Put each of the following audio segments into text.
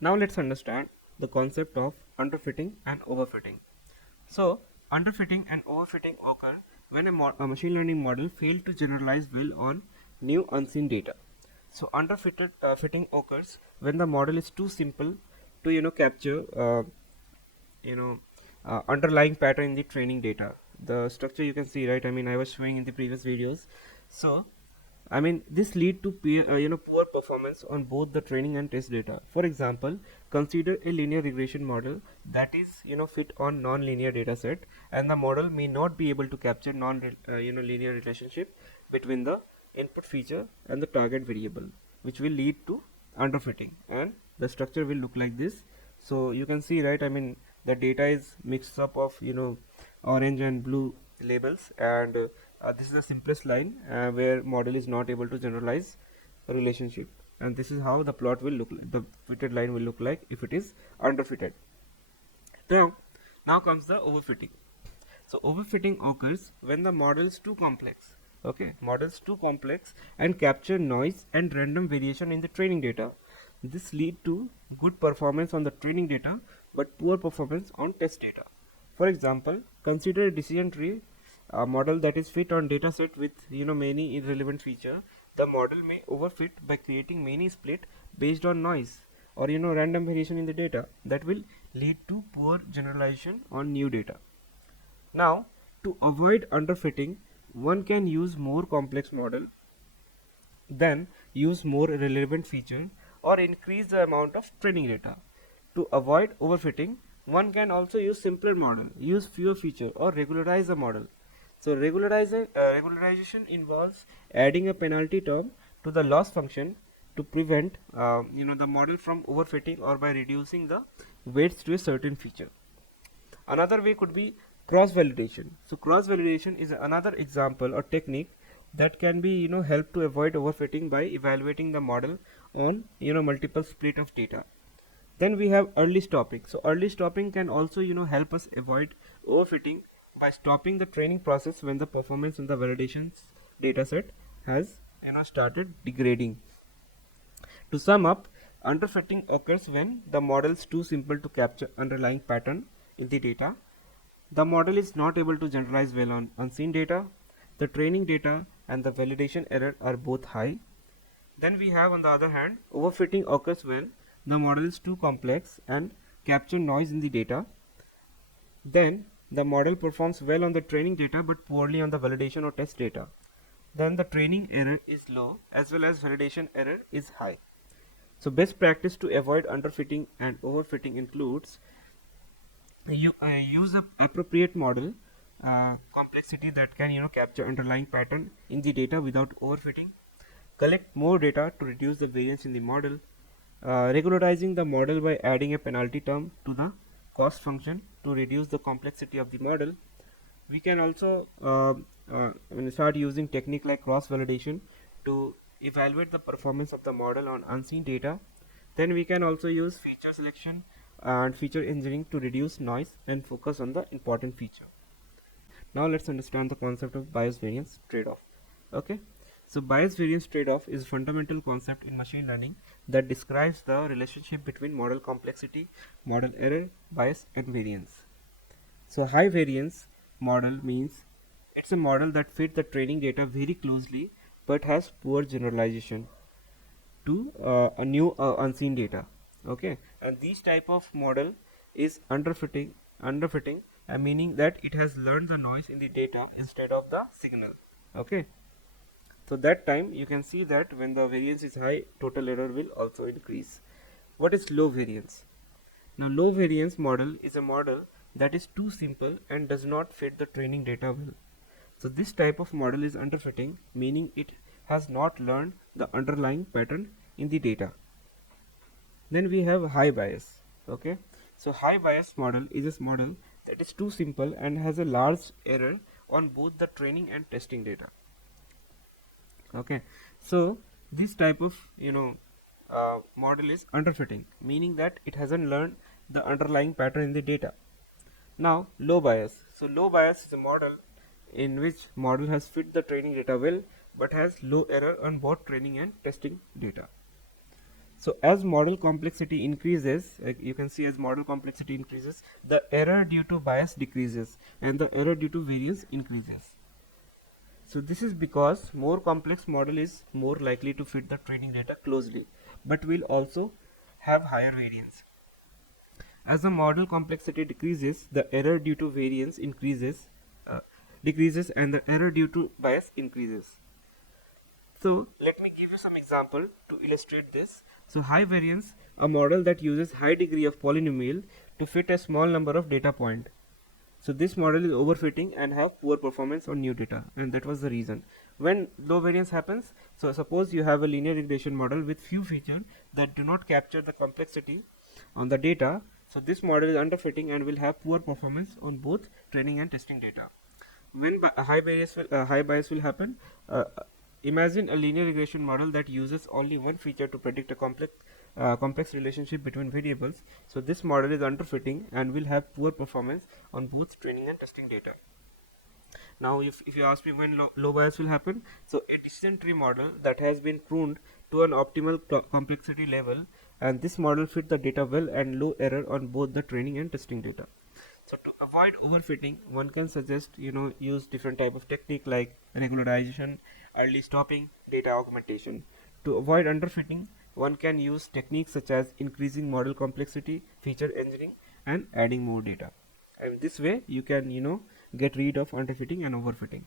Now let's understand the concept of underfitting and overfitting. So, underfitting and overfitting occur when a machine learning model fails to generalize well on new unseen data. So, fitting occurs when the model is too simple to capture you know underlying pattern in the training data. The structure you can see, right? I mean, I was showing in the previous videos. So I mean, this lead to poor performance on both the training and test data. For example, consider a linear regression model that is fit on non-linear data set, and the model may not be able to capture linear relationship between the input feature and the target variable, which will lead to underfitting, and the structure will look like this. So you can see, right? I mean, the data is mixed up of orange and blue labels, and this is the simplest line where model is not able to generalize a relationship, and this is how the plot will look like, the fitted line will look like if it is underfitted. Now comes the overfitting. So overfitting occurs when the model is too complex. Okay, models too complex and capture noise and random variation in the training data. This lead to good performance on the training data but poor performance on test data. For example, consider a decision tree, a model that is fit on dataset with many irrelevant feature. The model may overfit by creating many split based on noise or random variation in the data that will lead to poor generalization on new data. Now, to avoid underfitting, one can use more complex model, then use more relevant feature or increase the amount of training data. To avoid overfitting, one can also use simpler model, use fewer feature or regularize the model. So regularization involves adding a penalty term to the loss function to prevent the model from overfitting or by reducing the weights to a certain feature. Another way could be cross validation. So cross validation is another example or technique that can be help to avoid overfitting by evaluating the model on multiple split of data. Then we have early stopping. So early stopping can also help us avoid overfitting by stopping the training process when the performance in the validations dataset has started degrading. To sum up, underfitting occurs when the model is too simple to capture underlying pattern in the data. The model is not able to generalize well on unseen data. The training data and the validation error are both high. Then we have, on the other hand, overfitting occurs when the model is too complex and capture noise in the data. Then the model performs well on the training data but poorly on the validation or test data. Then the training error is low as well as validation error is high. So best practice to avoid underfitting and overfitting includes you use the appropriate model complexity that can capture underlying pattern in the data without overfitting, collect more data to reduce the variance in the model, regularizing the model by adding a penalty term to the cost function to reduce the complexity of the model. We can also start using technique like cross validation to evaluate the performance of the model on unseen data. Then we can also use feature selection and feature engineering to reduce noise and focus on the important feature. Now let's understand the concept of bias variance trade-off. Okay, so bias variance trade-off is a fundamental concept in machine learning that describes the relationship between model complexity, model error, bias, and variance. So high variance model means it's a model that fits the training data very closely but has poor generalization to a new unseen data. Okay, and this type of model is underfitting, meaning that it has learned the noise in the data instead of the signal. Okay, so that time you can see that when the variance is high, total error will also increase. What is low variance? Now low variance model is a model that is too simple and does not fit the training data well. So this type of model is underfitting, meaning it has not learned the underlying pattern in the data. Then we have high bias. Okay, so high bias model is a model that is too simple and has a large error on both the training and testing data. Okay, so this type of model is underfitting, meaning that it hasn't learned the underlying pattern in the data. Now low bias. So low bias is a model in which model has fit the training data well but has low error on both training and testing data. So as model complexity increases, you can see as model complexity increases, the error due to bias decreases and the error due to variance increases. So this is because more complex model is more likely to fit the training data closely, but will also have higher variance. As the model complexity decreases, the error due to variance uh, decreases, and the error due to bias increases. So let me give you some example to illustrate this. So high variance, a model that uses high degree of polynomial to fit a small number of data point. So this model is overfitting and have poor performance on new data, and that was the reason. When low variance happens, so suppose you have a linear regression model with few features that do not capture the complexity on the data, so this model is underfitting and will have poor performance on both training and testing data. When high bias will happen, imagine a linear regression model that uses only one feature to predict a complex relationship between variables. So this model is underfitting and will have poor performance on both training and testing data. Now if you ask me when low bias will happen, so a decision tree model that has been pruned to an optimal complexity level, and this model fit the data well and low error on both the training and testing data. So to avoid overfitting, one can suggest use different type of technique like regularization, early stopping, data augmentation. To avoid underfitting, one can use techniques such as increasing model complexity, feature engineering, and adding more data. And this way, you can get rid of underfitting and overfitting.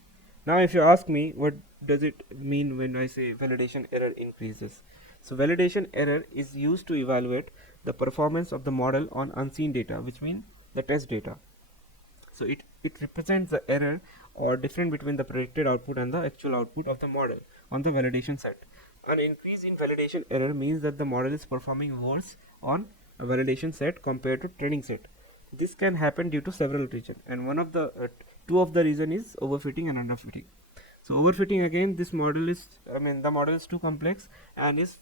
Now, if you ask me, what does it mean when I say validation error increases? So, validation error is used to evaluate the performance of the model on unseen data, which means the test data. So it represents the error or difference between the predicted output and the actual output of the model on the validation set. An increase in validation error means that the model is performing worse on a validation set compared to training set. This can happen due to several reasons, and one of the two of the reason is overfitting and underfitting. So overfitting, again, this model is, the model is too complex and is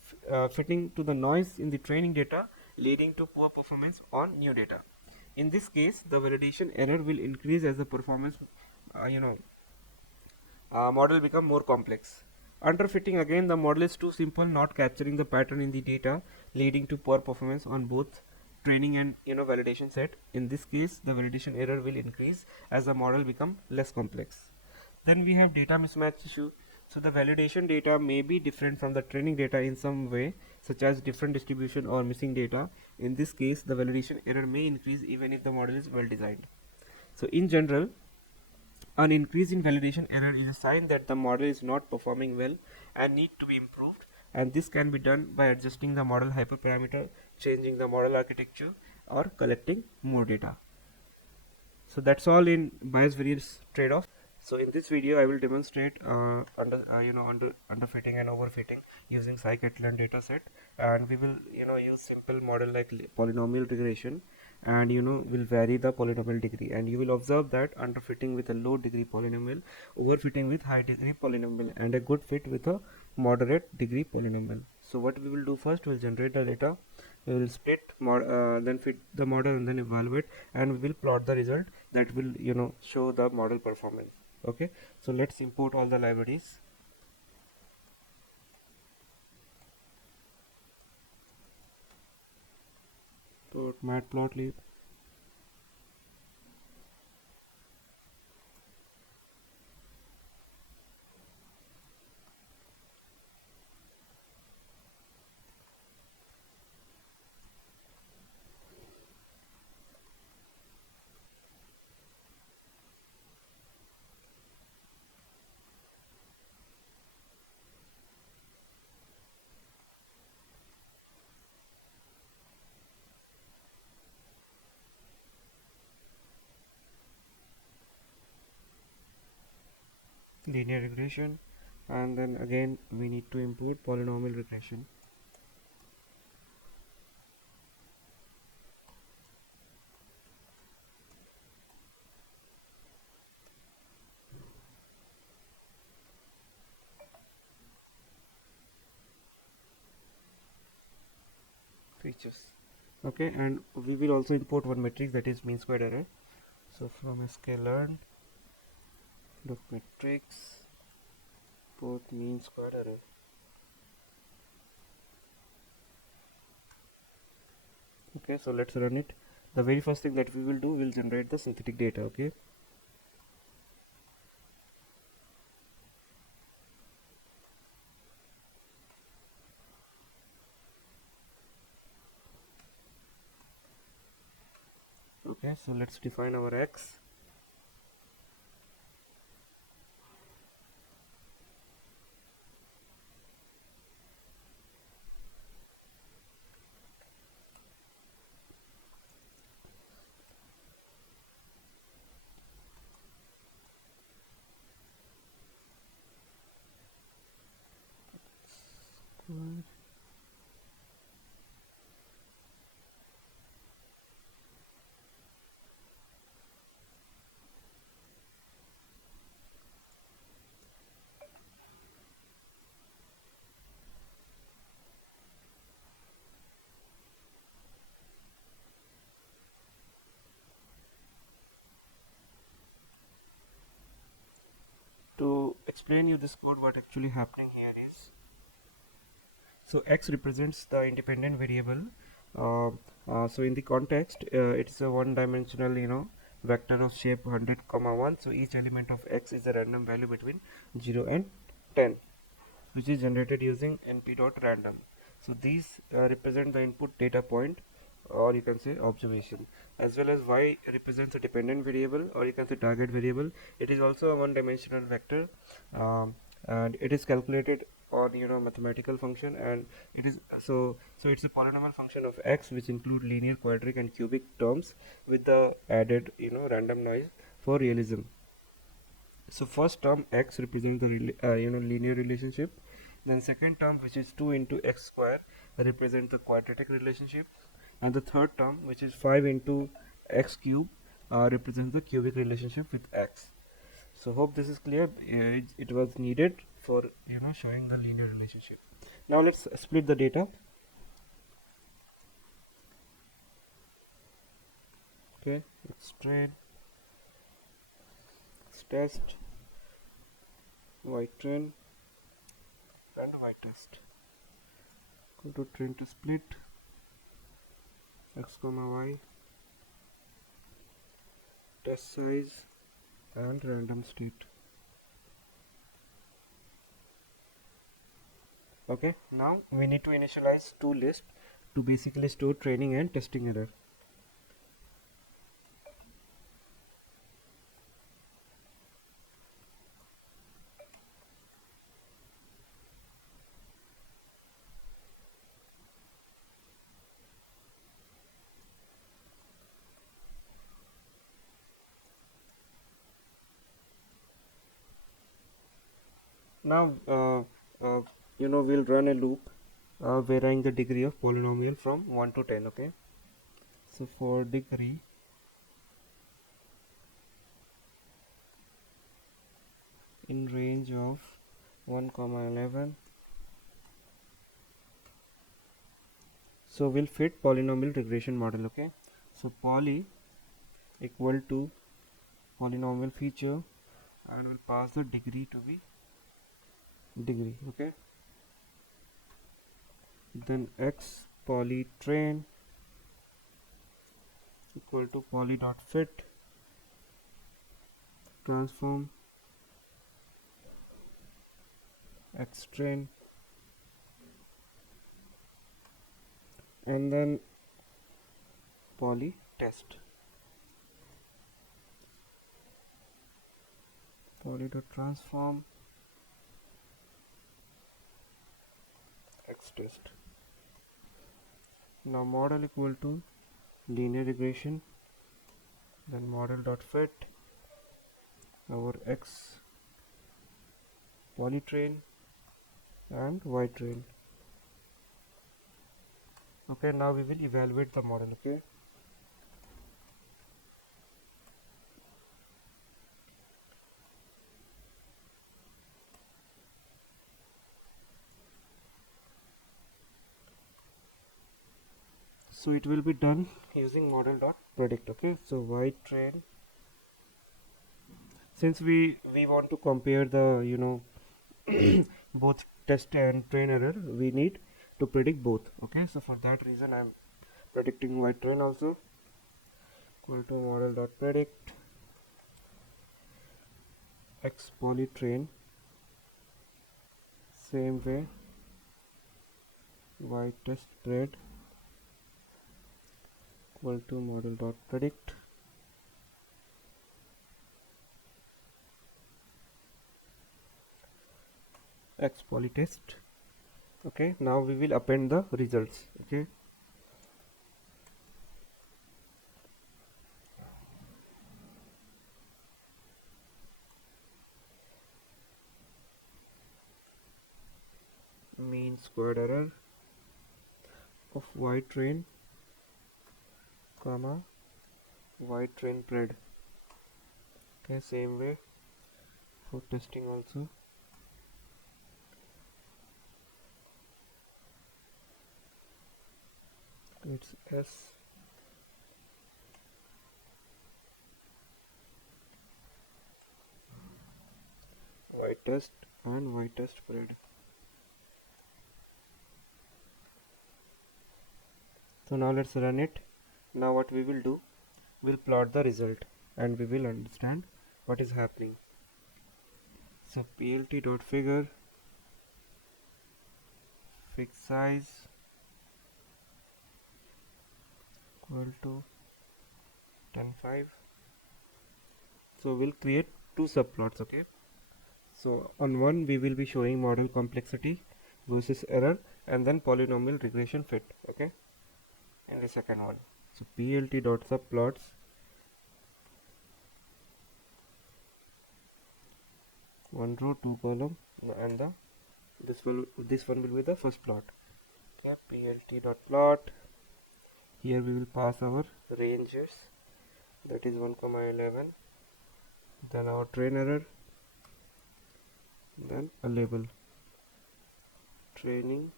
fitting to the noise in the training data, leading to poor performance on new data. In this case, the validation error will increase as the performance, model become more complex. Underfitting, again, the model is too simple, not capturing the pattern in the data, leading to poor performance on both training and validation set. In this case, the validation error will increase as the model become less complex. Then we have data mismatch issue. So the validation data may be different from the training data in some way, such as different distribution or missing data. In this case, the validation error may increase even if the model is well designed. So in general, an increase in validation error is a sign that the model is not performing well and need to be improved, and this can be done by adjusting the model hyperparameter, changing the model architecture, or collecting more data. So that's all in bias variance trade-off. So in this video, I will demonstrate underfitting and overfitting using scikit-learn dataset, and we will use simple model like polynomial regression, and will vary the polynomial degree, and you will observe that underfitting with a low degree polynomial, overfitting with high degree polynomial, and a good fit with a moderate degree polynomial. So what we will do first, we will generate the data, we will split then fit the model and then evaluate, and we will plot the result that will show the model performance. Okay, so let's import all the libraries. Put matplotlib, linear regression, and then again we need to import polynomial regression. Features. Okay, and we will also import one matrix, that is mean squared error. So from sklearn dot matrix, put mean squared error. Okay, so let's run it. The very first thing that we will do, will generate the synthetic data. Okay, okay, so let's define our x. To explain you this code, what actually happening here is, so x represents the independent variable. uh, so in the context, it's a one dimensional, vector of shape 100 comma 1. So each element of x is a random value between 0 and 10, which is generated using np.random. So these represent the input data point, or you can say observation, as well as y represents a dependent variable, or you can say target variable. It is also a one dimensional vector, and it is calculated on, mathematical function, and it is so it's a polynomial function of x, which include linear, quadratic and cubic terms, with the added, random noise for realism. So first term x represents the linear relationship. Then second term, which is 2 into x square, represents the quadratic relationship, and the third term, which is 5 into x cube, represents the cubic relationship with x. So hope this is clear. It was needed for, showing the linear relationship. Now let's split the data. Okay, let's train, let's test, y train and y test. Go to train to split x comma y, test size and random state. Okay, now we need to initialize two lists to basically store training and testing error. Now we'll run a loop varying the degree of polynomial from 1 to 10. Okay, so for degree, in range of 1 comma 11, so we'll fit polynomial regression model. Okay, so poly equal to polynomial feature, and we'll pass the degree to be degree. Okay, then x poly train equal to poly dot fit transform x train, and then poly test poly dot transform x test. Now model equal to linear regression, then model dot fit our x polytrain and y train. Okay, now we will evaluate the model. Okay, so it will be done using model dot predict. Okay, so y train, since we want to compare the, both test and train error, we need to predict both. Okay, so for that reason I'm predicting y train also equal to model dot predict x poly train, same way y test spread equal to model dot predict x poly test. Okay, now we will append the results. Okay, mean squared error of y train comma y train pred. Okay, same way for testing also. It's s y test and y test pred. So now let's run it. Now what we will do, we'll plot the result and we will understand what is happening. So plt dot figure fixed size equal to 10.5. So we'll create two subplots. Okay, so on one we will be showing model complexity versus error and then polynomial regression fit. Okay, in the second one, so plt dot subplots one row two column and the this one will be the first plot. Okay, plt dot plot, here we will pass our ranges, that is 1 comma 11, then our train error, then a label training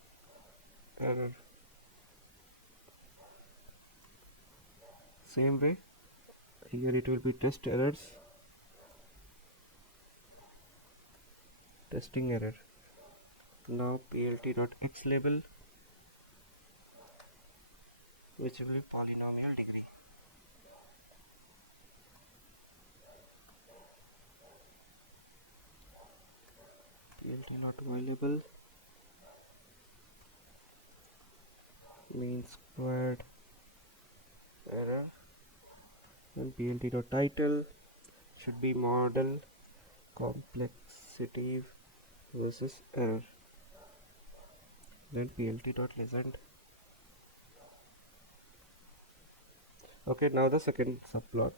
error. Same way here it will be test errors, testing error. Now plt dot x label, which will be polynomial degree. Plt dot y label, mean squared error, and plt dot title should be model complexity versus error, then plt dot legend. Okay, now the second subplot,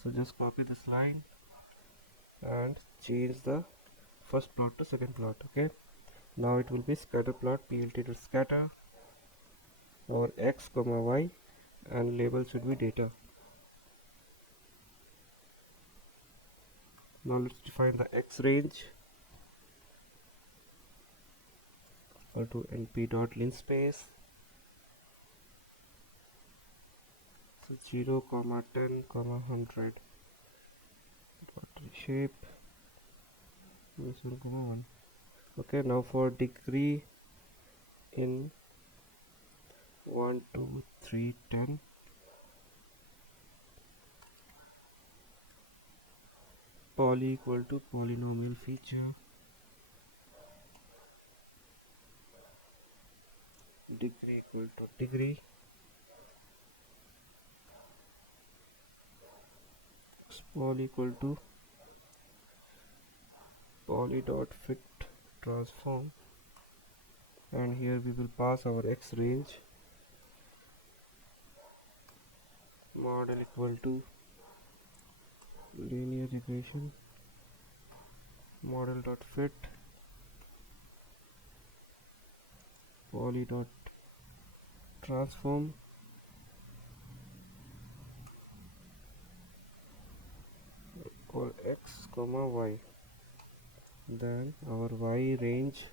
so just copy this line and change the first plot to second plot. Okay, now it will be scatter plot, plt dot scatter over x comma y and label should be data. Now let's define the x range equal to np dot linspace, so 0 comma 10 comma 100 dot reshape this 1 comma 1. Okay, now for degree in 1 2 3 10, poly equal to polynomial feature, degree equal to degree, poly equal to poly dot fit transform, and here we will pass our x range, model equal to linear regression, model dot fit poly dot transform equal x comma y, then our y range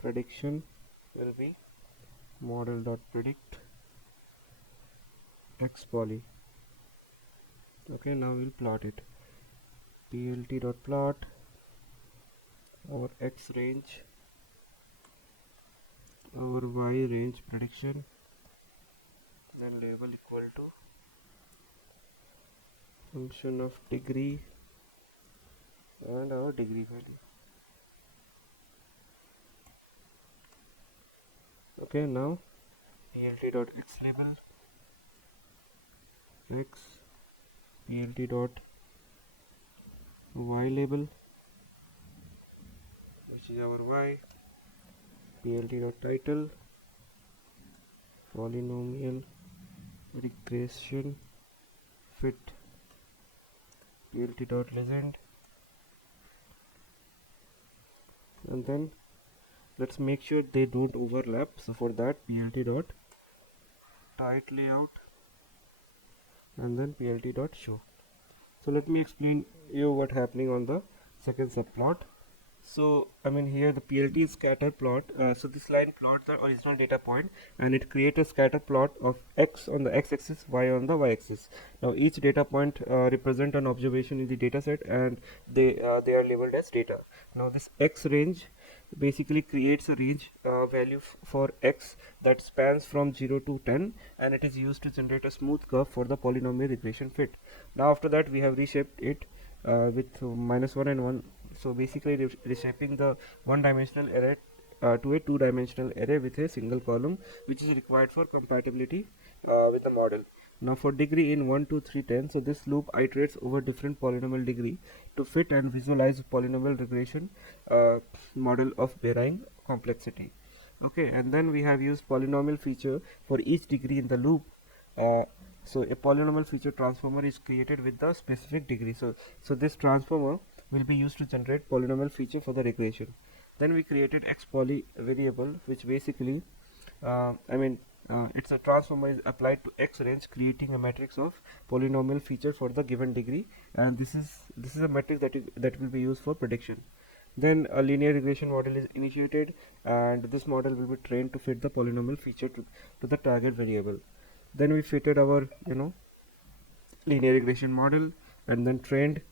prediction will be model dot predict x poly. Okay, now we'll plot it, plt dot plot our x range our y range prediction, then label equal to function of degree and our degree value. Okay, now plt dot x label x, plt dot y label, which is our y, plt dot title, polynomial regression fit, plt dot legend, and then let's make sure they don't overlap. So for that, plt dot tight layout and then plt dot show. So let me explain you what happening on the second subplot. So I mean here the PLT is scatter plot. So this line plots the original data point and it creates a scatter plot of x on the x-axis, y on the y-axis. Now each data point represent an observation in the data set, and they are labeled as data. Now this x range basically creates a range value for x that spans from 0 to 10, and it is used to generate a smooth curve for the polynomial regression fit. Now after that we have reshaped it with -1 and 1. So basically reshaping the one-dimensional array to a two-dimensional array with a single column, which is required for compatibility with the model. Now for degree in 1, 2, 3, 10, so this loop iterates over different polynomial degree to fit and visualize polynomial regression model of varying complexity. Okay, and then we have used polynomial feature for each degree in the loop. So a polynomial feature transformer is created with the specific degree. So this transformer will be used to generate polynomial feature for the regression. Then we created x poly variable, which basically it's a transformer is applied to x range, creating a matrix of polynomial feature for the given degree, and this is a matrix that will be used for prediction. Then a linear regression model is initiated, and this model will be trained to fit the polynomial feature to the target variable. Then we fitted our linear regression model and then trained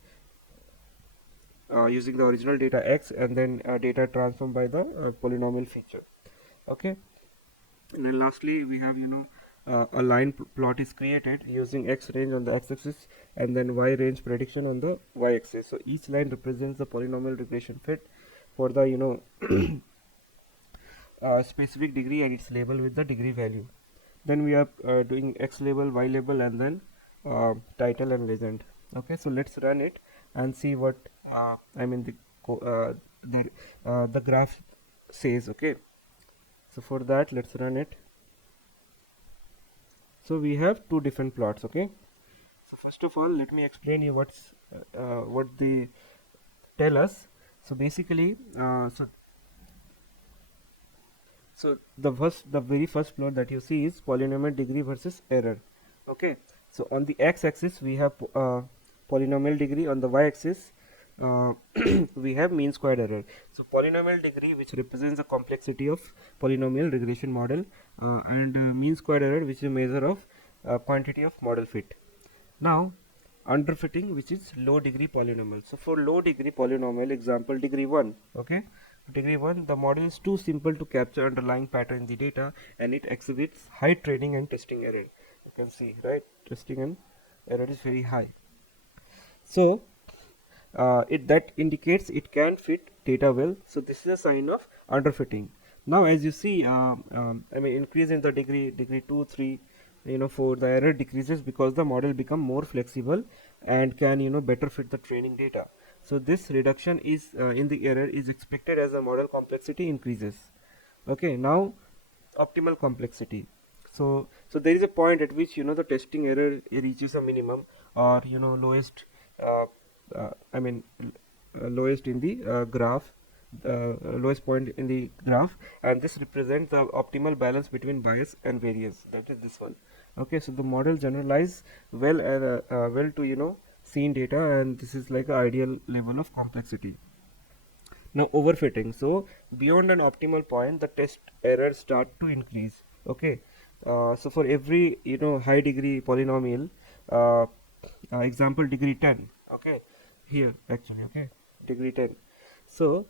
using the original data x, and then data transformed by the polynomial feature. Okay, and then lastly we have a line plot is created using x range on the x-axis and then y range prediction on the y-axis. So each line represents the polynomial regression fit for the specific degree, and it's labeled with the degree value. Then we are doing x label, y label, and then title and legend. Okay, so let's run it and see what the graph says. Okay, so for that let's run it. So we have two different plots. Okay, so first of all let me explain you what they tell us. So basically so the very first plot that you see is polynomial degree versus error. Okay, so on the x-axis we have polynomial degree, on the y-axis we have mean squared error. So polynomial degree, which represents the complexity of polynomial regression model, and mean squared error, which is a measure of quantity of model fit. Now underfitting, which is low degree polynomial. So for low degree polynomial, example degree 1, okay, degree 1, the model is too simple to capture underlying pattern in the data, and it exhibits high training and testing error. You can see, right, testing and error is very high. So that indicates it can fit data well. So this is a sign of underfitting. Now as you see, increase in the degree 2, 3, 4, the error decreases because the model become more flexible and can better fit the training data. So this reduction is in the error is expected as the model complexity increases. Okay, now optimal complexity. So there is a point at which the testing error reaches a minimum, or lowest uh, lowest in the graph, lowest point in the graph, and this represents the optimal balance between bias and variance, that is this one. Okay, so the model generalize well to seen data, and this is like an ideal level of complexity. Now overfitting, so beyond an optimal point the test errors start to increase. Okay, so for every high degree polynomial, example degree 10, okay, here actually, okay, degree 10, so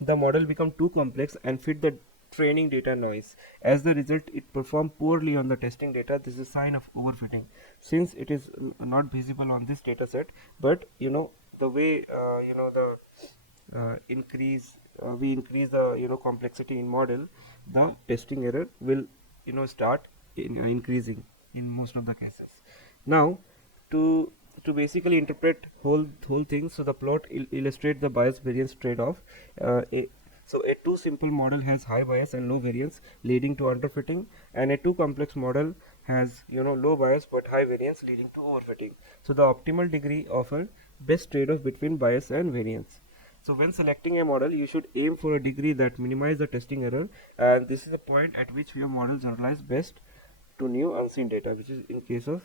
the model become too complex and fit the training data noise. As the result, it performed poorly on the testing data. This is a sign of overfitting, since it is not visible on this data set, but the way we increase the complexity in model, the testing error will start increasing in most of the cases. Now, to basically interpret whole thing, so the plot illustrate the bias variance trade-off. So a too simple model has high bias and low variance, leading to underfitting, and a too complex model has low bias but high variance, leading to overfitting. So the optimal degree offer best trade-off between bias and variance. So when selecting a model, you should aim for a degree that minimize the testing error, and this is the point at which your model generalize best to new unseen data, which is in case of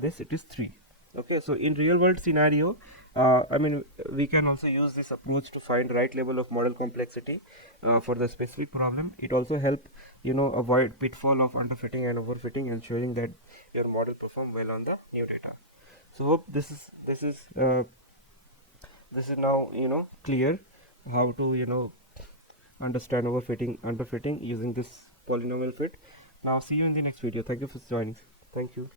this it is 3. Okay, so in real world scenario, we can also use this approach to find right level of model complexity for the specific problem. It also help avoid pitfall of underfitting and overfitting, ensuring that your model perform well on the new data. So hope this is now clear how to understand overfitting, underfitting using this polynomial fit. Now see you in the next video. Thank you for joining. Thank you.